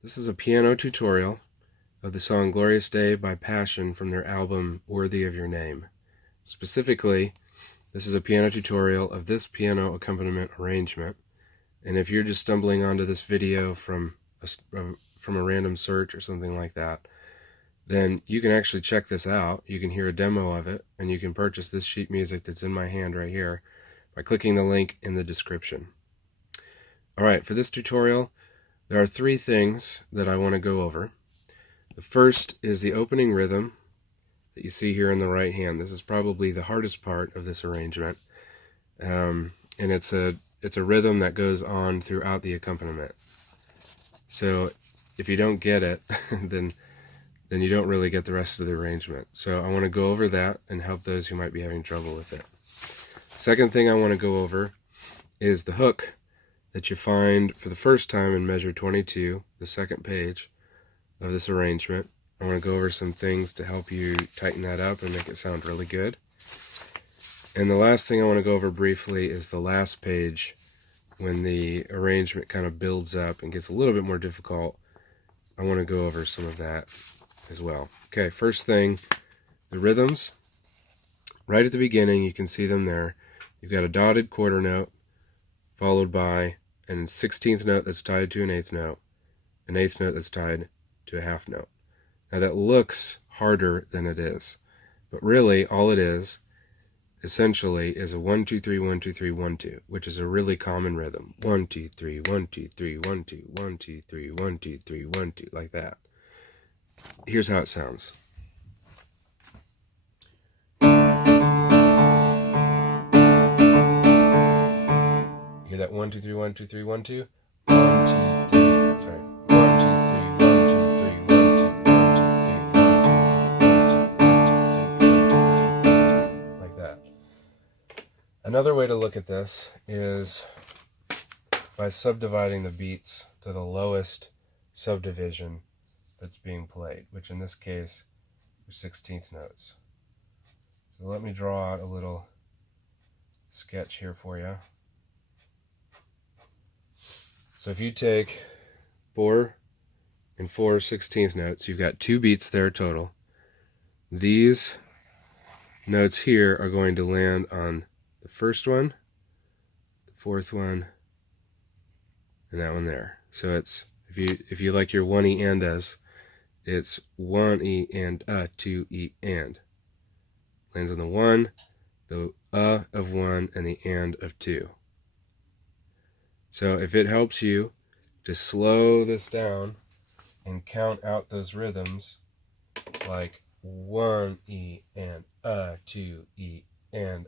This is a piano tutorial of the song Glorious Day by Passion from their album Worthy of Your Name. Specifically, this is a piano tutorial of this piano accompaniment arrangement, and if you're just stumbling onto this video from a random search or something like that, then you can actually check this out. You can hear a demo of it, and you can purchase this sheet music that's in my hand right here by clicking the link in the description. Alright, for this tutorial, there are three things that I want to go over. The first is the opening rhythm that you see here in the right hand. This is probably the hardest part of this arrangement, and it's a rhythm that goes on throughout the accompaniment. So if you don't get it, then you don't really get the rest of the arrangement. So I want to go over that and help those who might be having trouble with it. Second thing I want to go over is the hook that you find for the first time in measure 22, the second page of this arrangement. I want to go over some things to help you tighten that up and make it sound really good. And the last thing I want to go over briefly is the last page, when the arrangement kind of builds up and gets a little bit more difficult. I want to go over some of that as well. Okay, first thing, the rhythms. Right at the beginning, you can see them there. You've got a dotted quarter note, followed by a 16th note that's tied to an 8th note, an 8th note that's tied to a half note. Now that looks harder than it is, but really all it is, essentially, is a 1 2 3 1 2 3 1 2, which is a really common rhythm. 1 2 3 1 2 3 1 2 1 2 3 1 2 3 1 2, like that. Here's how it sounds. Hear that 1 2 3 1 2 3 1 2? 1 2 3, sorry. 1 2 3 1 2 3 1 2 1 2 3 1 2 3 1 2 like that. Another way to look at this is by subdividing the beats to the lowest subdivision that's being played, which in this case are 16th notes. So let me draw out a little sketch here for you. So if you take 4 and 4 16th notes, you've got 2 beats there total. These notes here are going to land on the first one, the fourth one, and that one there. So it's, if you like your 1E and as, it's 1E and 2E and. Lands on the 1, the of 1, and the and of 2. So if it helps you to slow this down and count out those rhythms, like 1E and 2E and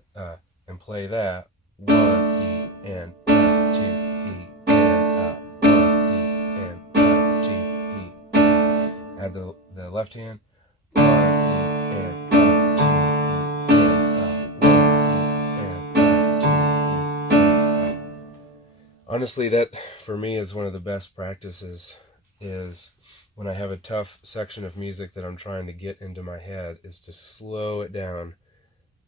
play that 1E and 2E and 1E and 2E. Add the left hand 1E and 2E and 1E and 2E. Honestly, that for me is one of the best practices, is when I have a tough section of music that I'm trying to get into my head, is to slow it down,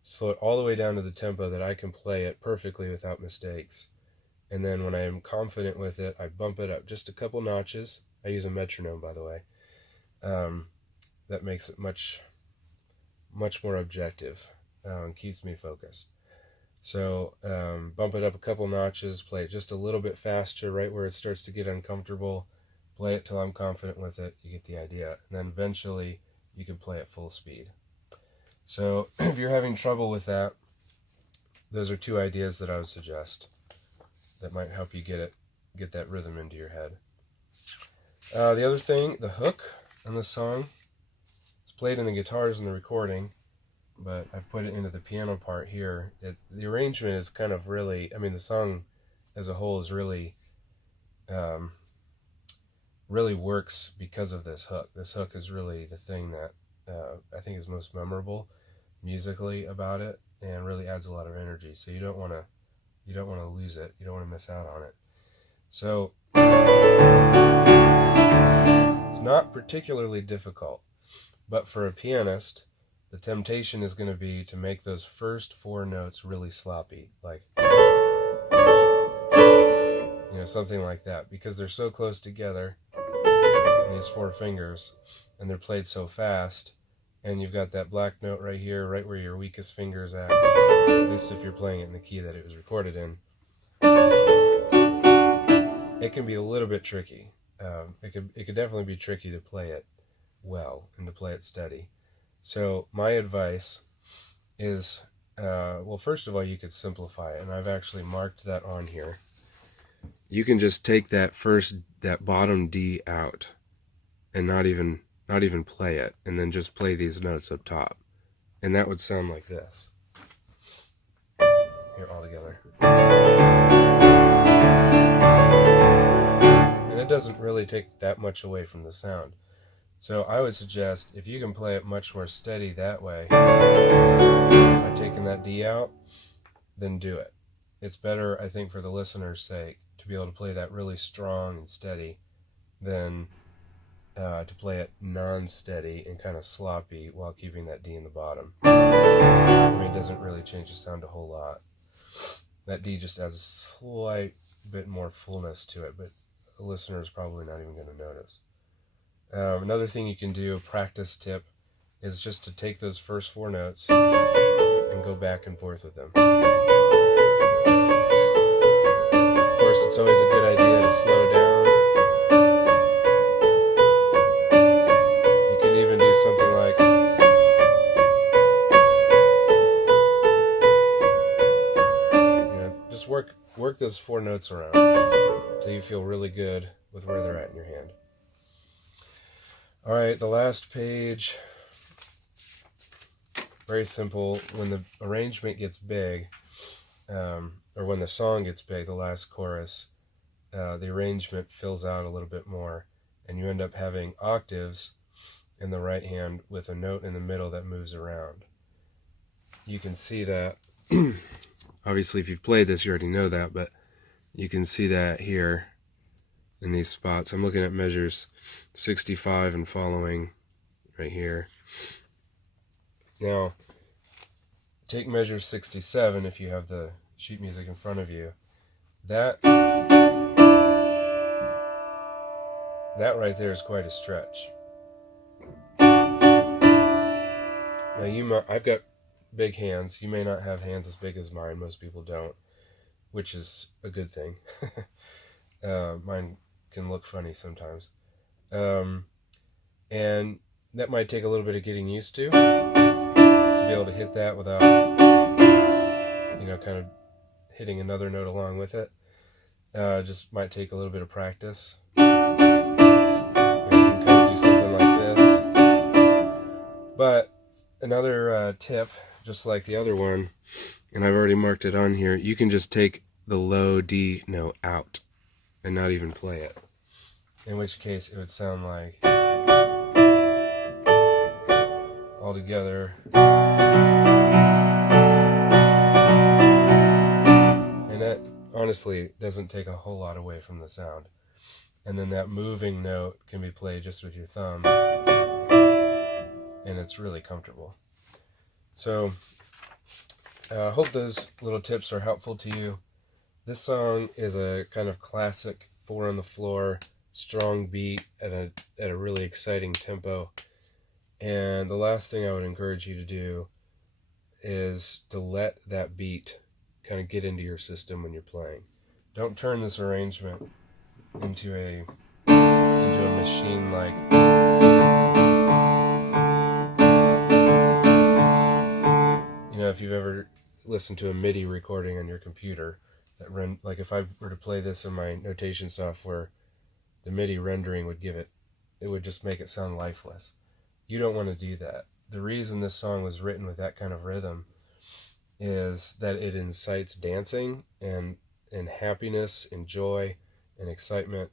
slow it all the way down to the tempo that I can play it perfectly without mistakes. And then when I am confident with it, I bump it up just a couple notches. I use a metronome, by the way. That makes it much more objective and keeps me focused. So bump it up a couple notches, play it just a little bit faster, right where it starts to get uncomfortable. Play it till I'm confident with it. You get the idea. And then eventually you can play at full speed. So if you're having trouble with that, those are 2 ideas that I would suggest that might help you get that rhythm into your head. The other thing, the hook on the song, it's played in the guitars in the recording, but I've put it into the piano part here. The arrangement is kind of really, the song as a whole is really works because of this hook. This hook is really the thing that I think is most memorable musically about it, and really adds a lot of energy. So you don't want to lose it. You don't want to miss out on it. So it's not particularly difficult, but for a pianist, the temptation is going to be to make those first 4 notes really sloppy, like, something like that, because they're so close together. these 4 fingers, and they're played so fast, and you've got that black note right here, right where your weakest finger is at least if you're playing it in the key that it was recorded in. It can be a little bit tricky. It could definitely be tricky to play it well and to play it steady. So my advice is, well, first of all, you could simplify it, and I've actually marked that on here. You can just take that bottom D out and not even play it, and then just play these notes up top, and that would sound like this. Here, all together. And it doesn't really take that much away from the sound. So I would suggest, if you can play it much more steady that way, by taking that D out, then do it. It's better, I think, for the listener's sake, to be able to play that really strong and steady than to play it non-steady and kind of sloppy while keeping that D in the bottom. I mean, it doesn't really change the sound a whole lot. That D just adds a slight bit more fullness to it, but the listener is probably not even going to notice. Another thing you can do, a practice tip, is just to take those first 4 notes and go back and forth with them. Of course, it's always a good idea to slow down. You can even do something like, just work those 4 notes around until you feel really good with where they're at in your hand. Alright, the last page, very simple. When the arrangement gets big, or when the song gets big, the last chorus, the arrangement fills out a little bit more, and you end up having octaves in the right hand with a note in the middle that moves around. You can see that, obviously if you've played this you already know that, but you can see that here in these spots. I'm looking at measures 65 and following right here. Now, take measure 67 if you have the sheet music in front of you. That right there is quite a stretch. Now I've got big hands. You may not have hands as big as mine. Most people don't, which is a good thing. Mine can look funny sometimes. And that might take a little bit of getting used to be able to hit that without, kind of hitting another note along with it. Just might take a little bit of practice. You can kind of do something like this. But another tip, just like the other one, and I've already marked it on here, you can just take the low D note out and not even play it. In which case it would sound like, all together. And that honestly doesn't take a whole lot away from the sound. And then that moving note can be played just with your thumb, and it's really comfortable. So I hope those little tips are helpful to you. This song is a kind of classic 4 on the floor, strong beat at a really exciting tempo. And the last thing I would encourage you to do is to let that beat kind of get into your system when you're playing. Don't turn this arrangement into a machine like, if you've ever listened to a MIDI recording on your computer that like if I were to play this in my notation software, the MIDI rendering would it would just make it sound lifeless. You don't want to do that. The reason this song was written with that kind of rhythm is that it incites dancing and happiness and joy and excitement,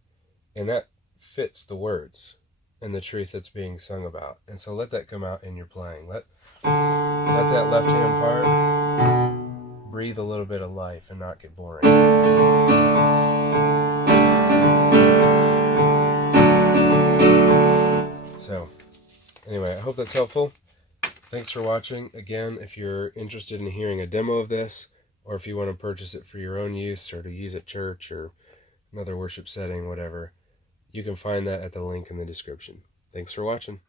and that fits the words and the truth that's being sung about. And so let that come out in your playing. Let that left hand part breathe a little bit of life and not get boring. So anyway, I hope that's helpful. Thanks for watching. Again, if you're interested in hearing a demo of this, or if you want to purchase it for your own use or to use at church or another worship setting, whatever, You can find that at the link in the description. Thanks for watching.